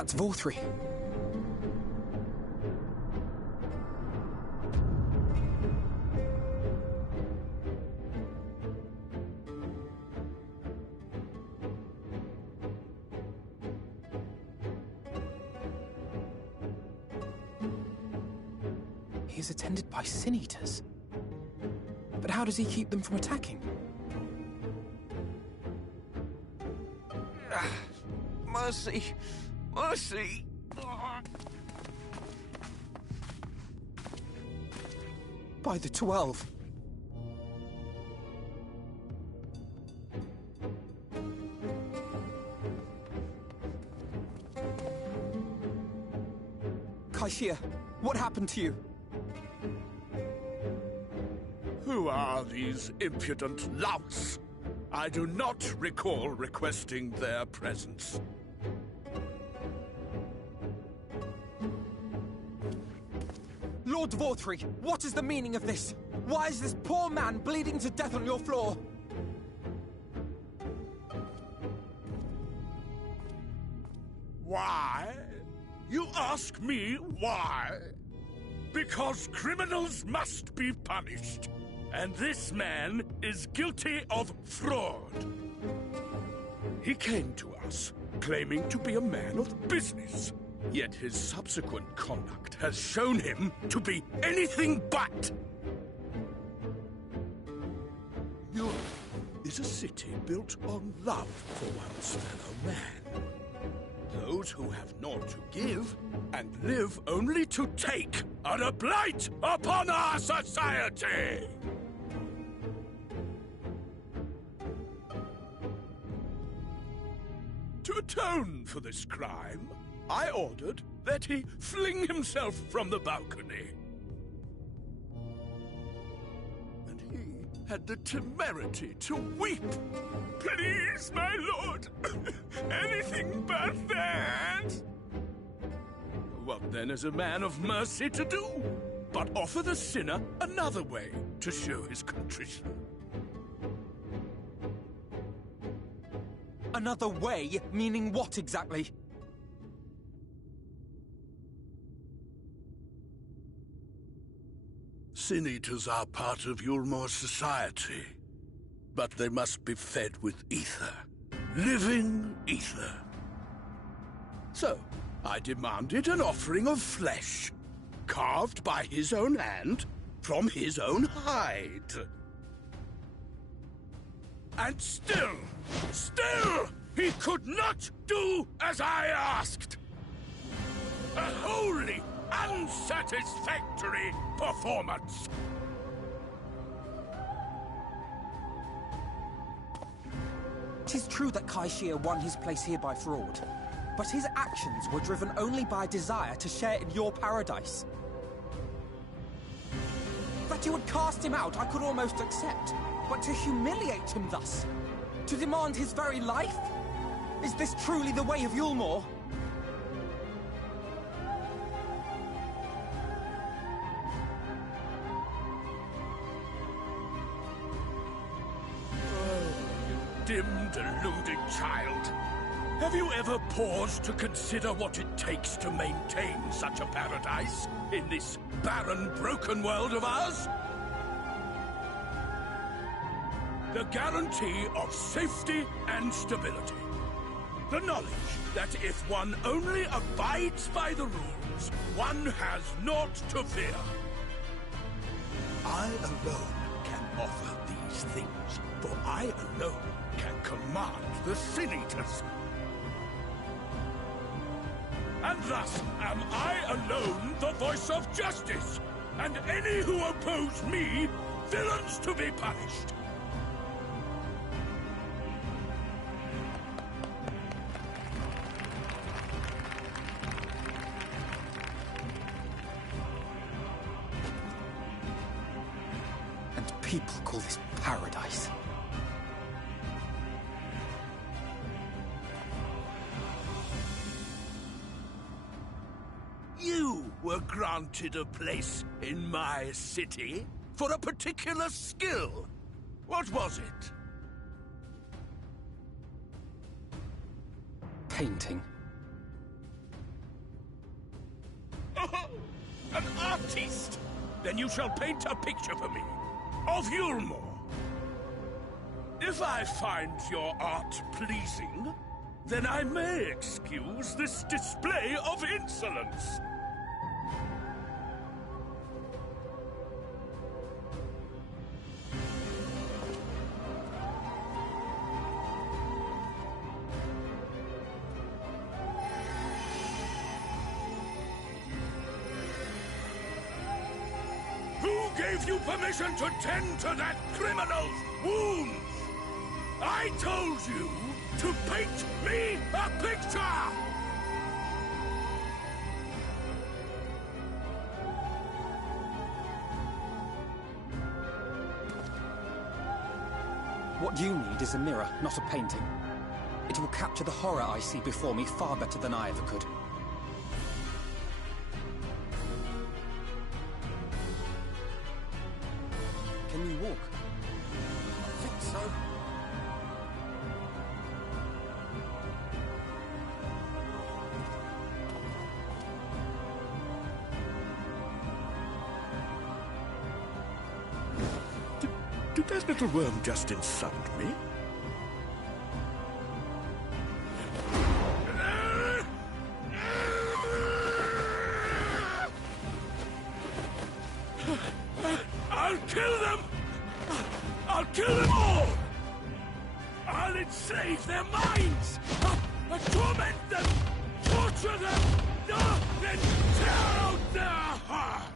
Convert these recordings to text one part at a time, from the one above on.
That's Vorthri. He is attended by sin eaters. But how does he keep them from attacking? Mercy! Mercy! By the 12. Kaishia, what happened to you? Who are these impudent louts? I do not recall requesting their presence. Lord Vorthri, what is the meaning of this? Why is this poor man bleeding to death on your floor? Why? You ask me why? Because criminals must be punished. And this man is guilty of fraud. He came to us, claiming to be a man of business. Yet his subsequent conduct has shown him to be anything but. Europe is a city built on love for one's fellow man. Those who have naught to give and live only to take are a blight upon our society! To atone for this crime, I ordered that he fling himself from the balcony. And he had the temerity to weep. Please, my lord, anything but that. What then is a man of mercy to do? But offer the sinner another way to show his contrition. Another way? Meaning what exactly? Sin eaters are part of Yulmore's society, but they must be fed with ether. Living ether. So, I demanded an offering of flesh, carved by his own hand, from his own hide. And still, he could not do as I asked. A wholly unsatisfactory performance. It is true that Kaishia won his place here by fraud, but his actions were driven only by a desire to share in your paradise. That you would cast him out, I could almost accept, but to humiliate him thus, to demand his very life? Is this truly the way of Yulmore? Dim, deluded child. Have you ever paused to consider what it takes to maintain such a paradise in this barren, broken world of ours? The guarantee of safety and stability. The knowledge that if one only abides by the rules, one has naught to fear. I alone can offer these things, for I alone can command the Sin Eaters. And thus am I alone the voice of justice, and any who oppose me, villains to be punished. And people call this paradise. You were granted a place in my city for a particular skill. What was it? Painting. An artiste! Then you shall paint a picture for me of Yulmore. If I find your art pleasing, then I may excuse this display of insolence. Who gave you permission to tend to that criminal's wounds? I told you to paint me a picture! What you need is a mirror, not a painting. It will capture the horror I see before me far better than I ever could. Can you walk? I think so. Did that little worm just insult me? I'll kill them! I'll kill them all! I'll enslave their minds! I'll torment them! Torture them! Then tear out their hearts!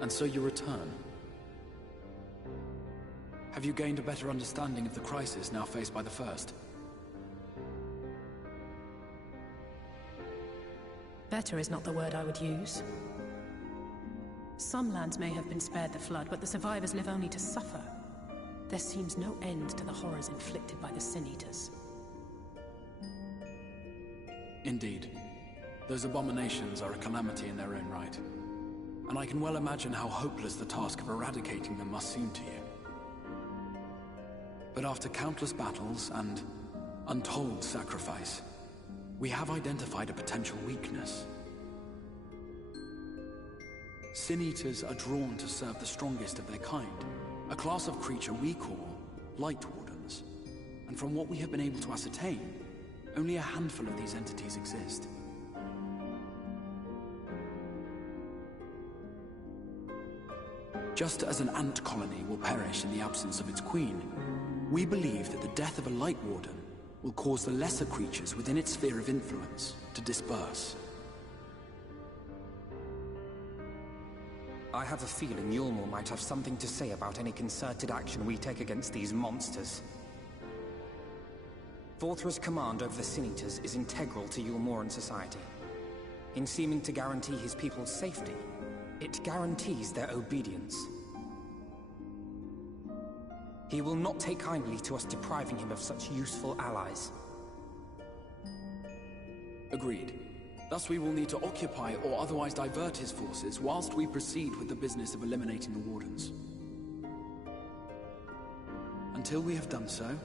And so you return. Have you gained a better understanding of the crisis now faced by the First? Better is not the word I would use. Some lands may have been spared the flood, but the survivors live only to suffer. There seems no end to the horrors inflicted by the Sin Eaters. Indeed. Those abominations are a calamity in their own right. And I can well imagine how hopeless the task of eradicating them must seem to you. But after countless battles and untold sacrifice, we have identified a potential weakness. Sin Eaters are drawn to serve the strongest of their kind, a class of creature we call Light Wardens. And from what we have been able to ascertain, only a handful of these entities exist. Just as an ant colony will perish in the absence of its queen, we believe that the death of a Light Warden will cause the lesser creatures within its sphere of influence to disperse. I have a feeling Yulmor might have something to say about any concerted action we take against these monsters. Vorthra's command over the Sin Eaters is integral to Yulmoran society. In seeming to guarantee his people's safety, it guarantees their obedience. He will not take kindly to us depriving him of such useful allies. Agreed. Thus we will need to occupy or otherwise divert his forces whilst we proceed with the business of eliminating the Wardens. Until we have done so,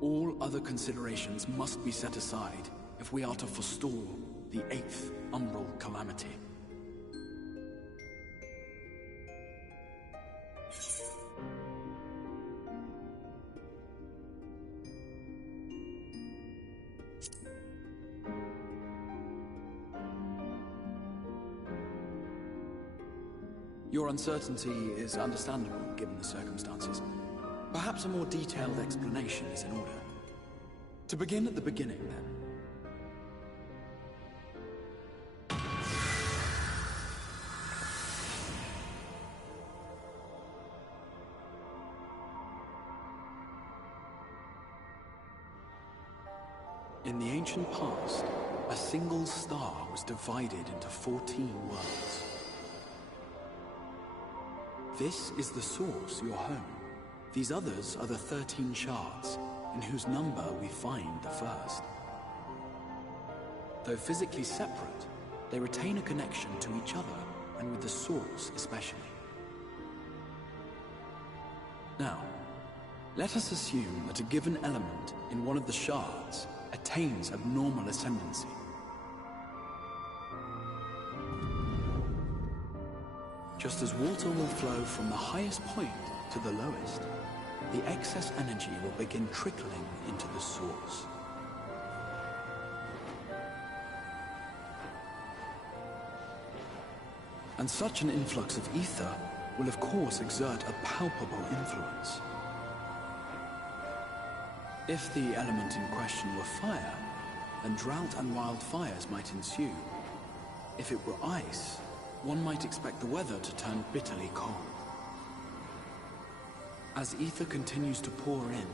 all other considerations must be set aside if we are to forestall the 8th Umbral Calamity. Your uncertainty is understandable, given the circumstances. Perhaps a more detailed explanation is in order. To begin at the beginning, then. In the ancient past, a single star was divided into 14 worlds. This is the source, your home. These others are the 13 shards, in whose number we find the first. Though physically separate, they retain a connection to each other, and with the source especially. Now, let us assume that a given element in one of the shards attains abnormal ascendancy. Just as water will flow from the highest point to the lowest, the excess energy will begin trickling into the source. And such an influx of ether will of course exert a palpable influence. If the element in question were fire, then drought and wildfires might ensue. If it were ice, one might expect the weather to turn bitterly cold. As ether continues to pour in,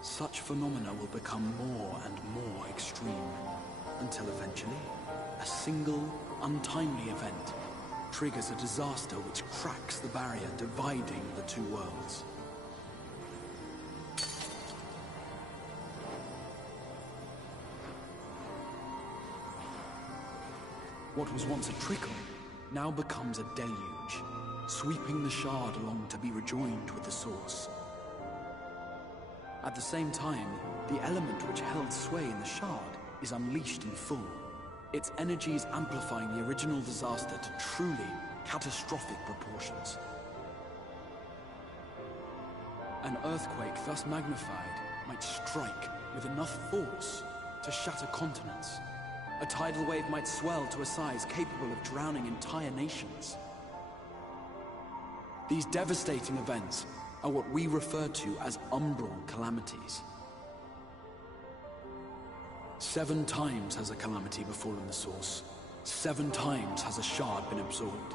such phenomena will become more and more extreme, until eventually, a single, untimely event triggers a disaster which cracks the barrier dividing the two worlds. What was once a trickle now becomes a deluge, sweeping the shard along to be rejoined with the source. At the same time, the element which held sway in the shard is unleashed in full, its energies amplifying the original disaster to truly catastrophic proportions. An earthquake thus magnified might strike with enough force to shatter continents. A tidal wave might swell to a size capable of drowning entire nations. These devastating events are what we refer to as umbral calamities. 7 times has a calamity befallen the source. 7 times has a shard been absorbed.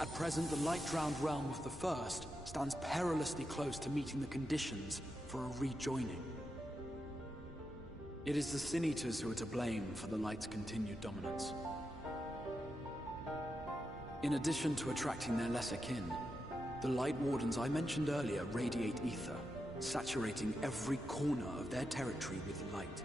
At present, the light-drowned realm of the First stands perilously close to meeting the conditions for a rejoining. It is the Sin Eaters who are to blame for the Light's continued dominance. In addition to attracting their lesser kin, the Light Wardens I mentioned earlier radiate ether, saturating every corner of their territory with light.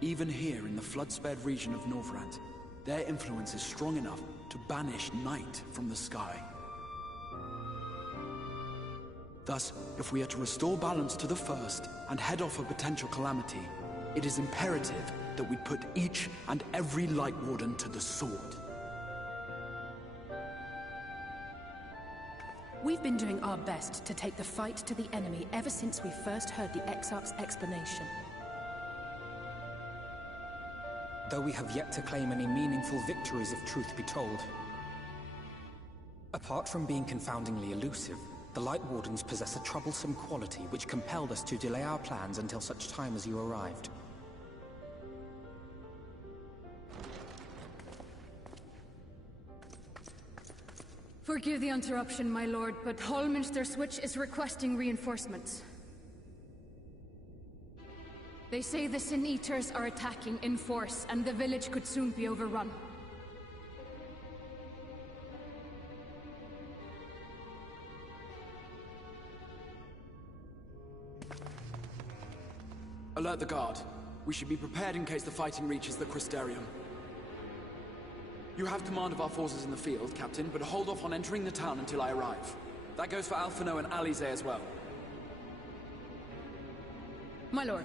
Even here in the flood-spared region of Norvrant, their influence is strong enough to banish night from the sky. Thus, if we are to restore balance to the First and head off a potential calamity, it is imperative that we put each and every Light Warden to the sword. We've been doing our best to take the fight to the enemy ever since we first heard the Exarch's explanation. Though we have yet to claim any meaningful victories if truth be told. Apart from being confoundingly elusive, the Light Wardens possess a troublesome quality which compelled us to delay our plans until such time as you arrived. Forgive the interruption, my lord, but Hallminster Switch is requesting reinforcements. They say the Sin Eaters are attacking in force, and the village could soon be overrun. Alert the guard. We should be prepared in case the fighting reaches the Crystarium. You have command of our forces in the field, Captain, but hold off on entering the town until I arrive. That goes for Alphino and Alize as well. My lord.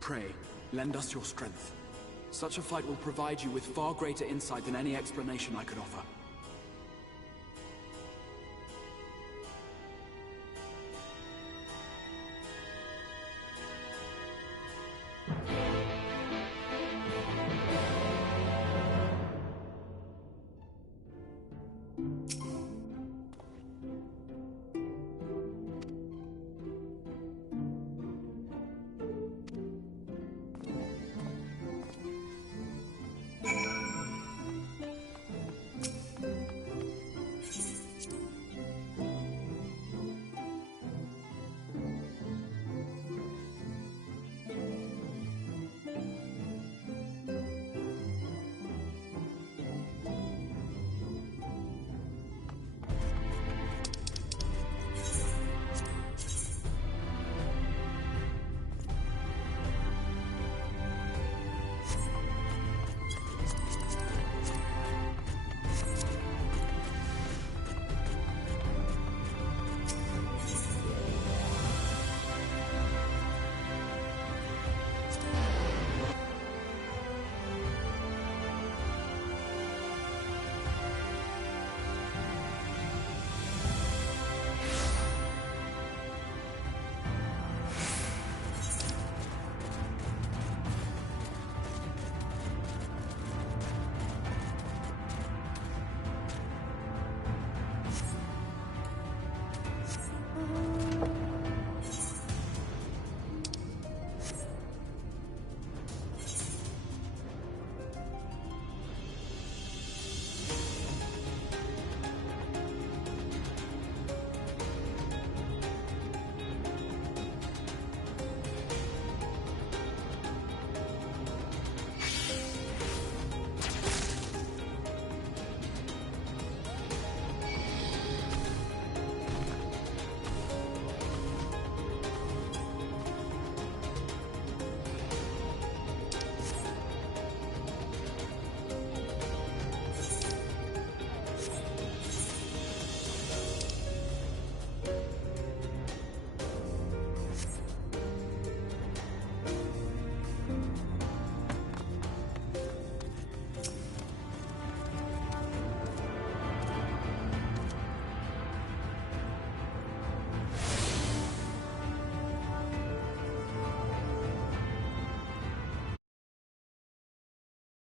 Pray, lend us your strength. Such a fight will provide you with far greater insight than any explanation I could offer.